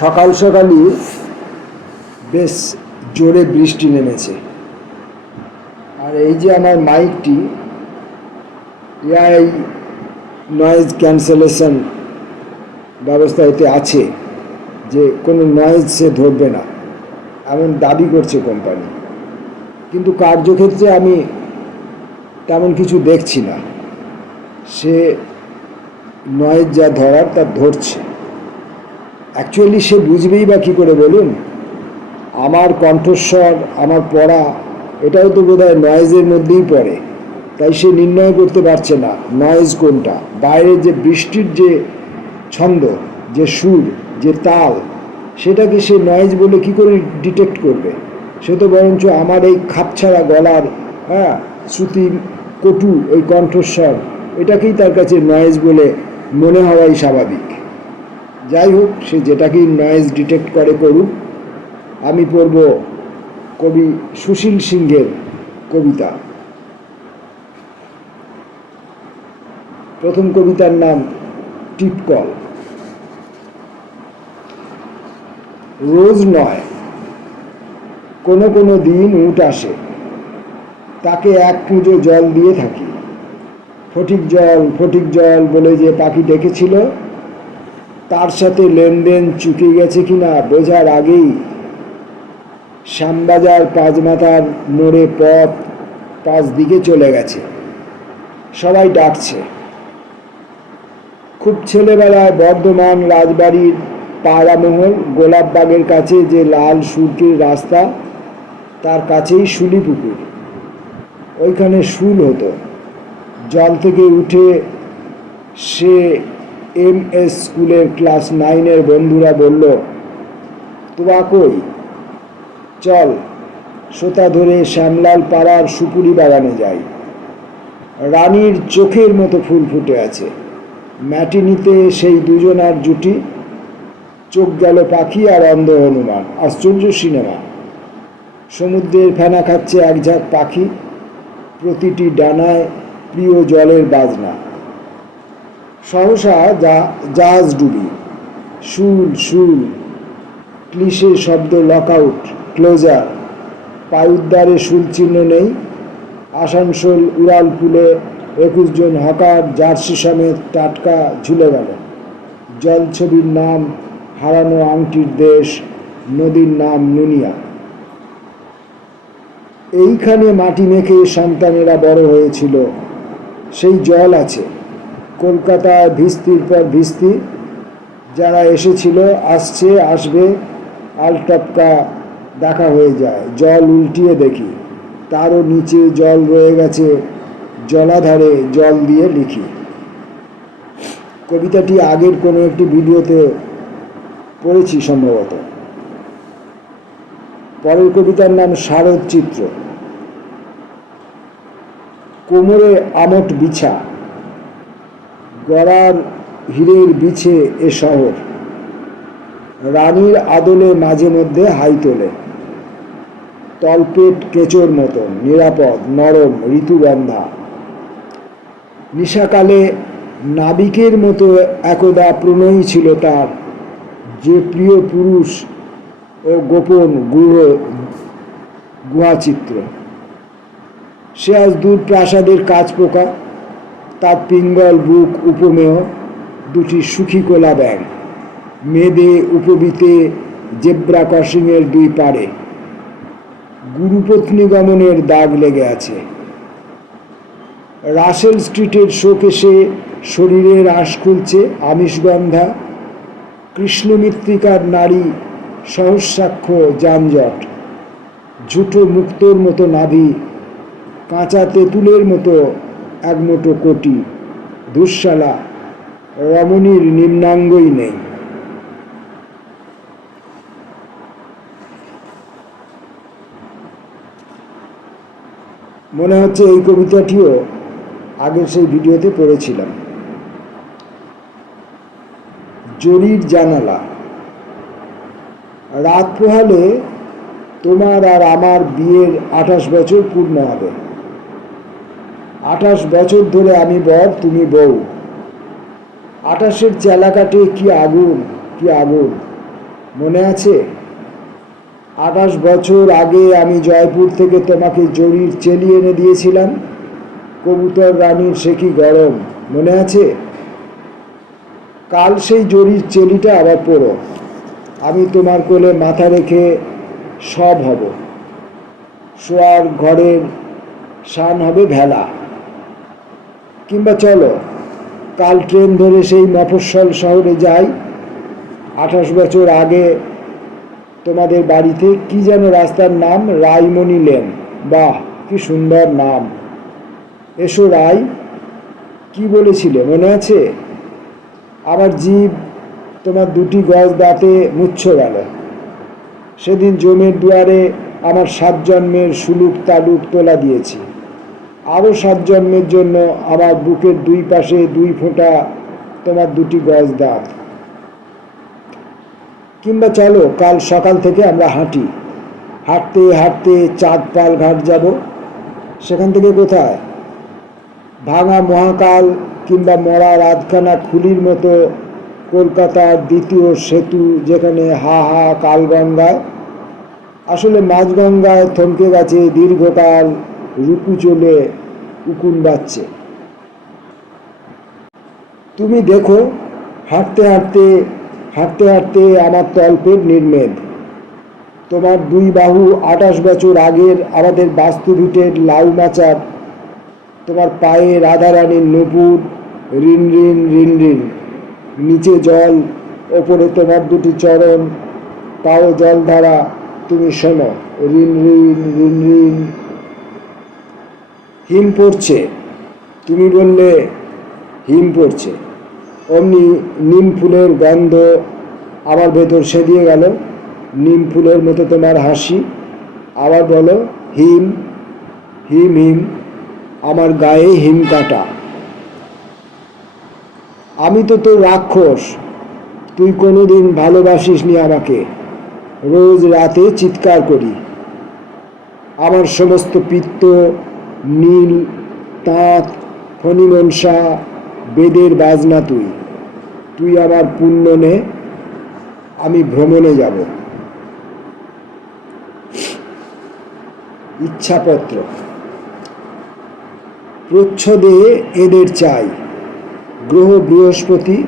সকাল সকালই বেশ জোরে বৃষ্টি নেমেছে। আর এই যে আমার মাইকটি, এআই নয়েজ ক্যান্সেলেশন ব্যবস্থা এতে আছে, যে কোনো নয়েজ সে ধরবে না এমন দাবি করছে কোম্পানি। কিন্তু কার্যক্ষেত্রে আমি তেমন কিছু দেখছি না। সে নয়েজ যা ধরার তা ধরছে। অ্যাকচুয়ালি সে বুঝবেই বা কী করে বলুন? আমার কণ্ঠস্বর, আমার পড়া, এটাও তো বোধহয় নয়েজের মধ্যেই পড়ে। তাই সে নির্ণয় করতে পারছে না নয়েজ কোনটা। বাইরে যে বৃষ্টির যে ছন্দ, যে সুর, যে তাল, সেটাকে সে নয়েজ বলে কী করে ডিটেক্ট করবে? সে তো বরঞ্চ আমার এই খাপছাড়া গলার, শ্রুতি কটু এই কণ্ঠস্বর, এটাকেই তার কাছে নয়েজ বলে মনে হওয়াই স্বাভাবিক। যাই হোক, সে যেটাকেই নয়েজ ডিটেক্ট করে করুক। আমি পড়ব কবি সুশীল সিংহের কবিতা। প্রথম কবিতার নাম টিপকল। রোজ নয়, কোনো কোনো দিন উট আসে, তাকে এক পুজো জল দিয়ে থাকি। ফটিক জল ফটিক জল বলে যে পাখি ডেকেছিল, তার সাথে লেনদেন চুকে গেছে কিনা বোঝার আগেই শ্যামবাজার পাঁচমাথার মোড়ে পথ 5 দিকে চলে গেছে। সবাই ডাকছে। খুব ছেলেবেলায় বর্ধমান রাজবাড়ির পায়রামহল গোলাপবাগের কাছে যে লাল সুরকির রাস্তা, তার কাছেই শুলি পুকুর। ওইখানে শুল হতো। জল থেকে উঠে সে MS স্কুলের ক্লাস 9-এর বন্ধুরা বলল, তোরা কই, চল সোতা ধরে শ্যামলাল পাড়ার সুপুরি বাগানে যাই। রানীর চোখের মতো ফুল ফুটে আছে। ম্যাটিনিতে সেই দুজনার জুটি, চোখ গেল পাখি আর অন্ধ হনুমান। আশ্চর্য সিনেমা। সমুদ্রের ফেনা খাচ্ছে এক ঝাঁক পাখি, প্রতিটি ডানায় প্রিয় জলের বাজনা। সহসা জাহাজ ডুবি। শুল শুল, ক্লিশে শব্দ, লকআউট, ক্লোজার। পায়ুদ্দারে শুল চিহ্ন নেই। আসানসোল উড়ালপুলে 21 জন হকার জার্সি সমেত টাটকা ঝুলে গেল। জলছবির নাম হারানো আংটির দেশ, নদীর নাম নুনিয়া। এইখানে মাটি মেখে সন্তানেরা বড় হয়েছিল, সেই জল আছে। কলকাতায় ভিস্তির পর ভিস্তি, যারা এসেছিল, আসছে, আসবে, আলটপকা দেখা হয়ে যায়। জল উল্টিয়ে দেখি, তারও নিচে জল রয়ে গেছে, জলাধারে জল দিয়ে লিখি। কবিতাটি আগের কোনো একটি ভিডিওতে পড়েছি সম্ভবত। পরের কবিতার নাম শারদ চিত্র। কোমরে আমট বিছা, গড়ার হীরের বিছে এ শহর। রানীর আদলে মাঝে মধ্যে হাই তোলে। তলপেট কেঁচোর মতন, নিরাপদ, নরম, ঋতুগন্ধা। নিশাকালে নাবিকের মতো একদা প্রণয়ী ছিল তার, যে প্রিয় পুরুষ ও গোপন গূঢ় গুহাচিত্র। সে আজ দূর প্রাসাদের কাজ পোকা, তার পিঙ্গল বুক উপমেয়, দুটি সুখী কোলা ব্যাগ, মেদে উপবিতে জেব্রা ক্রসিংয়ের 2 পাড়ে। গুরুপত্নী গমনের দাগ লেগে আছে। রাসেল স্ট্রিটের শোকেশে শরীরের আঁশ খুলছে, আমিষগন্ধা। কৃষ্ণমিত্রিকার নারী, সহস্রাক্ষ যানজট। ঝুটো মুক্তোর মতো নাভি, কাঁচা তেঁতুলের মতো একমুঠো কোটি। দুঃশালা রমণীর নিম্নাঙ্গই নেই। মনে হচ্ছে এই কবিতাটিও আগের সেই ভিডিওতে পড়েছিলাম। জরির জানালা। রাত পোহালে তোমার আর আমার বিয়ের 28 বছর পূর্ণ হবে। 28 বছর ধরে আমি বর, তুমি বউ। 28-এর চেলা কাটে কি আগুন, কি আগুন। মনে আছে? 28 বছর আগে আমি জয়পুর থেকে তোমাকে জরির চেলি এনে দিয়েছিলাম। কবুতর রানীর সে কি গরম, মনে আছে? কাল সেই জরির চেলিটা আবার পড়ো। আমি তোমার কোলে মাথা রেখে সব হব। শোয়ার ঘরের শান হবে ভেলা। কিংবা চলো কাল ট্রেন ধরে সেই মফস্বল শহরে যাই। 28 বছর আগে তোমাদের বাড়িতে কি যেন রাস্তার নাম, রায়মণি লেন। বাহ, কি সুন্দর নাম। এসো রাই, কি বলেছিলে মনে আছে? আমার জীব তোমার 2টি গজ দাঁতে মুচ্ছ গেল। সেদিন জমের দুয়ারে আমার 7 জন্মের সুলুক তালুক তোলা দিয়েছি। আরও 7 জন্মের জন্য আমার বুকের 2 পাশে 2 ফোঁটা তোমার 2টি গজ দাঁত। কিংবা চলো কাল সকাল থেকে আমরা হাঁটি। হাঁটতে হাঁটতে চাঁদপাল ঘাট যাব। সেখান থেকে কোথায়? ভাঙা মহাকাল কিংবা মরা রাতখানা খুলির মতো কলকাতার 2য় সেতু, যেখানে হা হা কালগঙ্গায়। আসলে মাঝগঙ্গায় থমকে গেছে দীর্ঘকাল, রুকু চলে উকুন বাজছে। তুমি দেখো, হাঁটতে হাঁটতে হাঁটতে হাঁটতে আমার তল্পের নির্মেদ। তোমার 2 বাহু 28 বছর আগের আমাদের বাস্তুভিটের লাউ মাচার। তোমার পায়ে রাধারানীর নূপুর, রিন রিন রিন রিন। নিচে জল, ওপরে তোমার 2টি চরণ, তাও জলধারা। তুমি শোনো, রিন রিন রিন রিন। হিম পড়ছে। তুমি বললে হিম পড়ছে। অমনি নিম ফুলের গন্ধ আমার ভেতর সেদিয়ে গেল। নিম ফুলের মতো তোমার হাসি। আবার বলো হিম হিম হিম। আমার গায়ে হিম কাটা। আমি তো তোর রাক্ষস। তুই কোনোদিন ভালোবাসিসনি আমাকে। রোজ রাতে চিৎকার করি। আমার সমস্ত পিত্ত, নীল, তাঁত, ফণিমনসা, বেদের বাজনা তুই। তুই আমার পুণ্য নে, আমি ভ্রমণে যাব। ইচ্ছাপত্র। প্রচ্ছদে এদের চাই। গ্রহ বৃহস্পতি,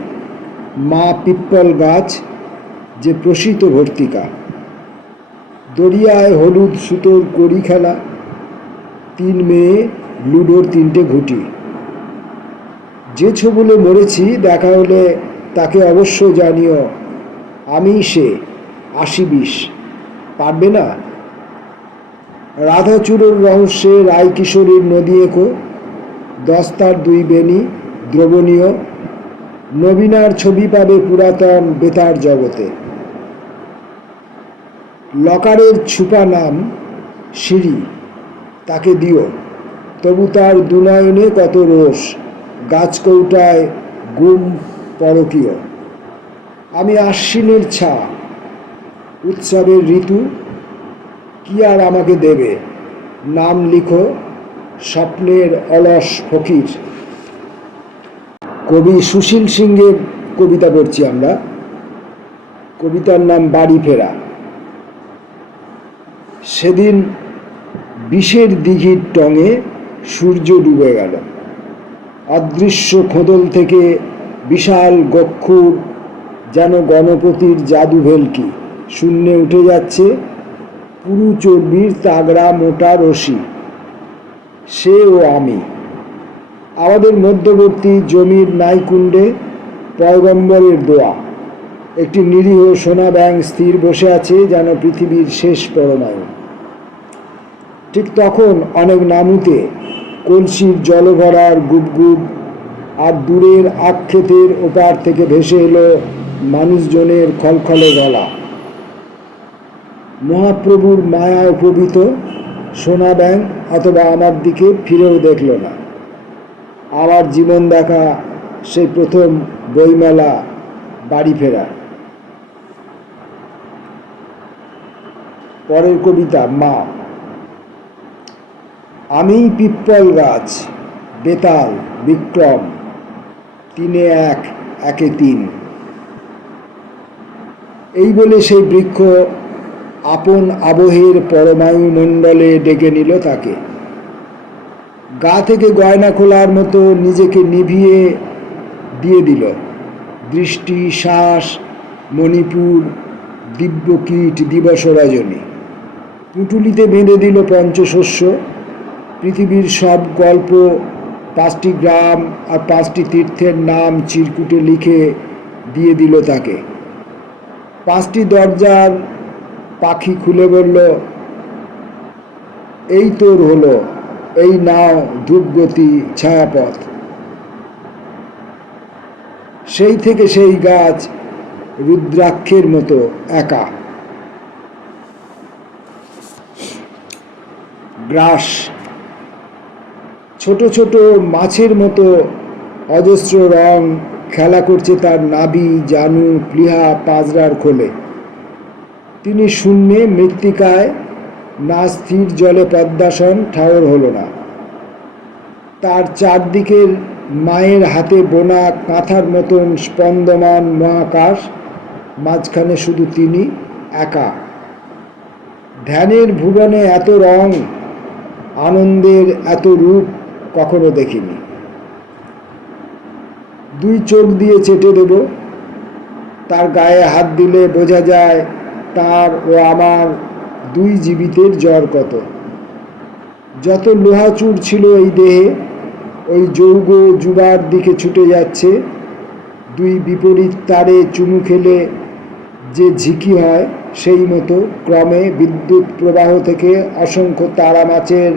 মা পিপ্পল গাছ যে প্রসিত ভর্তিকা। দরিয়ায় হলুদ সুতোর কড়ি খেলা। 3 মেয়ে, লুডোর 3টে ঘুঁটি। যে ছবলে মরেছি দেখা হলে তাকে অবশ্য জানিও। আমি সে 80-20। পারবে না? রাধাচূড়োর রহস্যে রায়কিশোরীর নদী এঁকো। দস্তার 2 বেনি, দ্রবণীয়। নবীনার ছবি পাবে পুরাতন বেতার জগতে। লকারের ছুপা নাম সিঁড়ি, তাকে দিও। তবু তার দুনয়নে কত রোষ। গাছকৌটায় গুম পরকীয়। আমি আশ্বিনের ছা, উৎসবের ঋতু। কি আর আমাকে দেবে? নাম লিখো, স্বপ্নের অলস ফকির। কবি সুশীল সিংহের কবিতা পড়ছি আমরা। কবিতার নাম বাড়ি ফেরা। সেদিন বিষের দিঘির টঙে সূর্য ডুবে গেল। অদৃশ্য খোদল থেকে বিশাল গক্ষুর, যেন গণপতির জাদু ভেলকি, শূন্যে উঠে যাচ্ছে। পুরু চর্বির তাগড়া মোটা রশি। সে ও আমি। আমাদের মধ্যবর্তী জমির নাইকুণ্ডে পয়গম্বরের দোয়া। একটি নিরীহ সোনা ব্যাঙ স্থির বসে আছে, যেন পৃথিবীর শেষ পরমাণু। ঠিক তখন অনেক নামুতে কলসির জলভরার গুবগুব। আর দূরের আক্ষেতের ওপার থেকে ভেসে এলো মানুষজনের খলখলে গলা। মহাপ্রভুর মায়া উপবিত সোনা ব্যাঙ অথবা আমার দিকে ফিরেও দেখল না। আমার জীবন দেখা সেই প্রথম বইমেলা, বাড়ি ফেরা। পরের কবিতা মা। আমি পিপ্পল গাছ, বেতাল, বিক্রম। 3-এ 1, 1-এ 3। এই বলে সেই বৃক্ষ আপন আবহের পরমায়ুমণ্ডলে ডেকে নিল তাকে। গা থেকে গয়না খোলার মতো নিজেকে নিভিয়ে দিয়ে দিল দৃষ্টি, শ্বাস, মণিপুর, দিব্যকীট, দিবস রজনী। পুঁটুলিতে বেঁধে দিল পঞ্চশস্য, পৃথিবীর সব গল্প, 5টি গ্রাম আর 5টি তীর্থের নাম চিরকুটে লিখে দিয়ে দিল তাকে। 5টি দরজার পাখি খুলে বলল, এই তোর হলো, এই নাও ধূপগতি ছায়াপথ। সেই থেকে সেই গাছ রুদ্রাক্ষের মতো একা। গ্রাস ছোট ছোট মাছের মতো অজস্র রং খেলা করছে তার নাভি, জানু, প্লীহা, পাজরার খোলে। তিনি শূন্যে, মৃত্তিকায়, না স্থির জলে পদ্মাসন, ঠাওর হলো না। তার চারদিকের মায়ের হাতে বোনা কাঁথার মতন স্পন্দমান মহাকাশ, মাঝখানে শুধু তিনি একা। ধ্যানের ভুবনে এত রং, আনন্দের এত রূপ কখনো দেখিনি। 2 চোখ দিয়ে চেটে দেব, তার গায়ে হাত দিলে বোঝা যায় তার ও আমার 2 জীবিতের জ্বর কত। যত লোহাচুর ছিল এই দেহে, ওই যৌগ যুবার দিকে ছুটে যাচ্ছে। 2 বিপরীত তারে চুমু খেলে যে ঝিকি হয়, সেই মতো ক্রমে বিদ্যুৎ প্রবাহ থেকে অসংখ্য তারা মাছের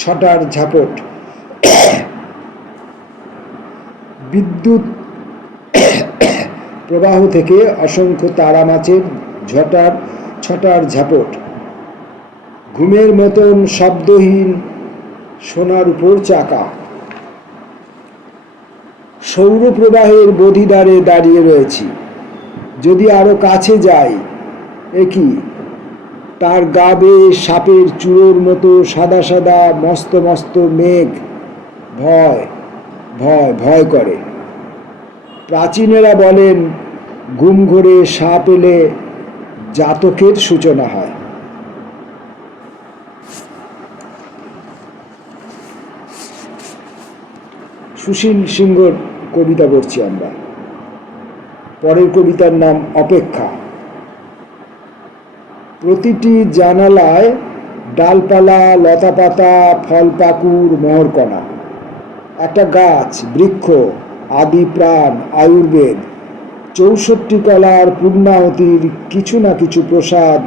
ছটার ঝাপট। বিদ্যুৎ প্রবাহ থেকে অসংখ্য তারা মাছের ছটার ঝাপট। ঘুমের মতন শব্দহীন সোনার উপর চাকা। সৌরপ্রবাহের বধিদ্বারে দাঁড়িয়ে রয়েছি। যদি আরো কাছে যাই, একই তার গা বেয়ে সাপের চূড়োর মতো সাদা সাদা মস্ত মস্ত মেঘ ভয় ভয় ভয় করে। প্রাচীনেরা বলেন, ঘুম ঘোরে সাপ এলে জাতকের সূচনা হয়। সুশীল সিংহর কবিতা পড়ছি আমরা। পরের কবিতার নাম অপেক্ষা। প্রতিটি জানালায় ডালপালা, লতাপাতা, ফলপাকুর, মোহরকণা। একটা গাছ, বৃক্ষ, আদি প্রাণ, আয়ুর্বেদ, 64 কলার পূর্ণাহতির কিছু না কিছু প্রসাদ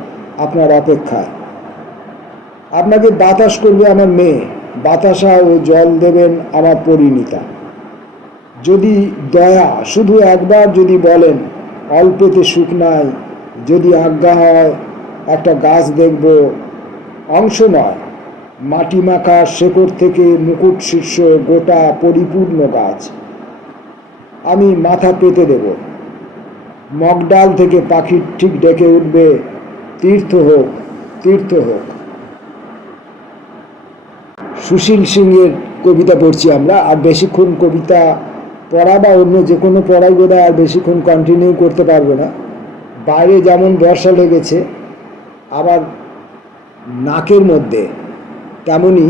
আপনার অপেক্ষায়। আপনাকে বাতাস করবে আমার মেয়ে, বাতাসা ও জল দেবেন আমার পরিণীতা। যদি দয়া, শুধু একবার যদি বলেন, অল্পেতে সুখ নাই, যদি আজ্ঞা হয় একটা গাছ দেখব, অংশ নয়, মাটি মাখা শেকড় থেকে মুকুট শীর্ষ গোটা পরিপূর্ণ গাছ। আমি মাথা পেতে দেব, মগডাল থেকে পাখির ঠিক ডেকে উঠবে, তীর্থ হোক, তীর্থ হোক। সুশীল সিংহের কবিতা পড়ছি আমরা। আর বেশিক্ষণ কবিতা পড়া বা অন্য যে কোনো পড়াই বোধহয় আর বেশিক্ষণ কন্টিনিউ করতে পারবো না। বাইরে যেমন বর্ষা লেগেছে, আবার নাকের মধ্যে তেমনই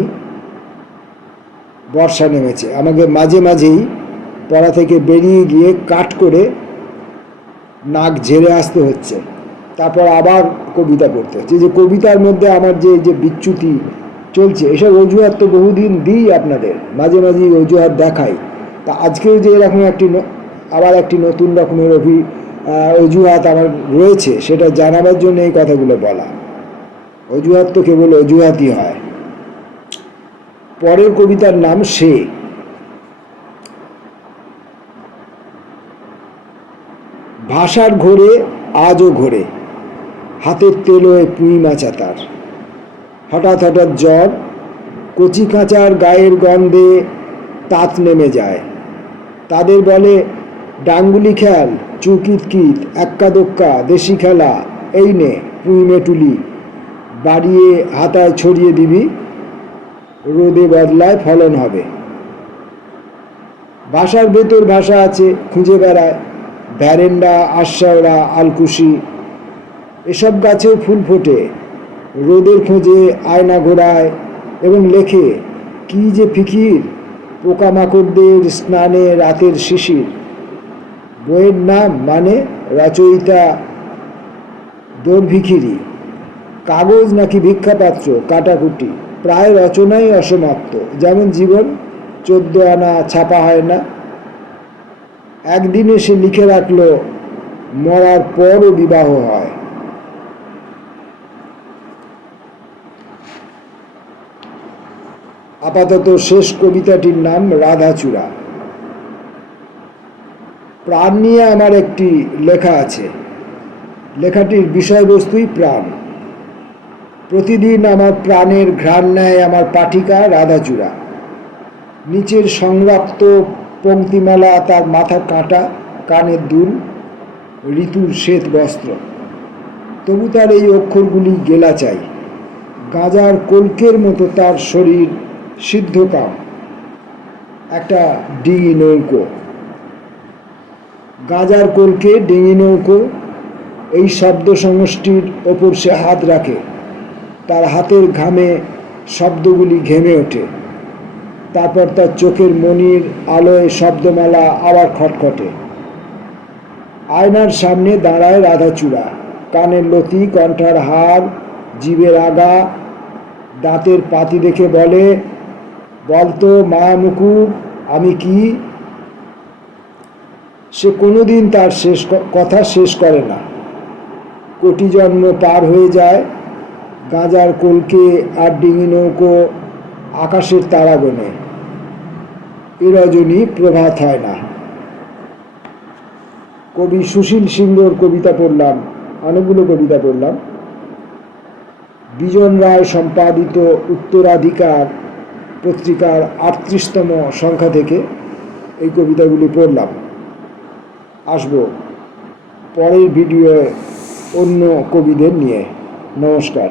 বর্ষা নেমেছে। আমাকে মাঝে মাঝেই পড়া থেকে বেরিয়ে গিয়ে কাট করে নাক ঝেড়ে আসতে হচ্ছে, তারপর আবার কবিতা পড়তে হচ্ছে। যে কবিতার মধ্যে আমার যে বিচ্যুতি চলছে, এসব অজুহাত তো বহুদিন দিই আপনাদের, মাঝে মাঝেই অজুহাত দেখাই। তা আজকেও যে এরকম আবার একটি নতুন রকমের অজুহাত আমার রয়েছে, সেটা জানাবার জন্য এই কথাগুলো বলা। অজুহাত তো কেবল অজুহাতই হয়। পরের কবিতার নাম সে। ভাষার ঘোরে আজও ঘোরে, হাতের তেলোয় পুঁই মাচা তার। হঠাৎ হঠাৎ জ্বর, কচি কাঁচার গায়ের গন্ধে তাত নেমে যায়। তাদের বলে ডাঙ্গুলি খেল, চুকিতকিত, এক্কা দোক্কা, দেশি খেলা, এই নে পুঁই মেটুলি, বাড়িয়ে হাতায় ছড়িয়ে দিবি, রোদে বদলায় ফলন হবে। ভাষার ভেতর ভাষা আছে, খুঁজে বেড়ায়, ভ্যারেন্ডা, আশাওড়া, আলকুশি এসব গাছেও ফুল ফোটে। রোদের খোঁজে আয়না ঘোরায় এবং লেখে, কি যে ফিকির, পোকামাকড়দের স্নানে রাতের শিশির। বইয়ের নাম মানে রচয়িতা দোরভিখিরি। কাগজ নাকি ভিক্ষাপাত্র, কাটাকুটি, প্রায় রচনাই অসমাপ্ত। যেমন জীবন, 14 আনা ছাপা হয় না। একদিন এসে লিখে রাখলো, মরার পরও বিবাহ হয়। আপাতত শেষ কবিতাটির নাম রাধাচূড়া। প্রাণ নিয়ে আমার একটি লেখা আছে। লেখাটির বিষয়বস্তুই প্রাণ। প্রতিদিন আমার প্রাণের ঘ্রাণ নেয় আমার পাঠিকা রাধাচূড়া। নিচের সংরক্ত পংক্তিমালা, তার মাথার কাঁটা, কানের দুল, ঋতুর শ্বেত বস্ত্র। তবু তার এই অক্ষরগুলি গেলা চাই। গাঁজার কলকের মতো তার শরীর সিদ্ধকাম, একটা ডিঙি নৌকো। গাঁজার কলকে, ডিঙি নৌকো, এই শব্দ সমষ্টির ওপর সে হাত রাখে। তার হাতের ঘামে শব্দগুলি ঘেমে ওঠে। তারপর তার চোখের মণির আলোয় শব্দমালা আবার খটখটে। আয়নার সামনে দাঁড়ায় রাধাচূড়া। কানের লতি, কণ্ঠার হার, জিভের আগা, দাঁতের পাতি দেখে বলে, বলতো মায়ামুকুর, আমি কি? সে কোনোদিন তার কথা শেষ করে না। কোটি জন্ম পার হয়ে যায়। গাঁজার কলকে আর ডিঙি নৌকো আকাশের তারা গোনে। এ রজনী প্রভাত হয় না। কবি সুশীল সিংহর কবিতা পড়লাম, অনেকগুলো কবিতা পড়লাম। বিজন রায় সম্পাদিত উত্তরাধিকার পত্রিকার 38তম সংখ্যা থেকে এই কবিতাগুলি পড়লাম। আসবো পরের ভিডিও অন্য কবিদের নিয়ে। নমস্কার।